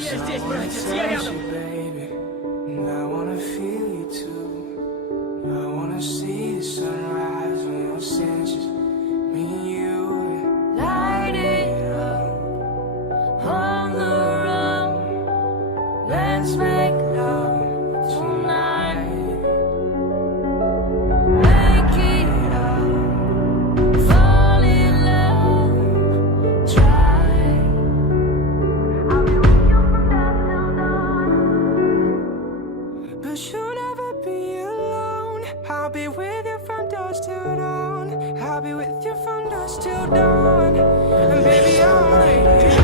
Я здесь, братец, я рядом. Baby, and I wanna feel you too. I wanna see the sunrise on your senses. Me and you, Light it up on the run. Let's make love tonight. Make it up, fall in love, try. I'll be with you from dusk till dawn. but you'll never be alone. I'll be with you from dusk till dawn. I'll be with you from dusk till dawn. And baby, I'm right here.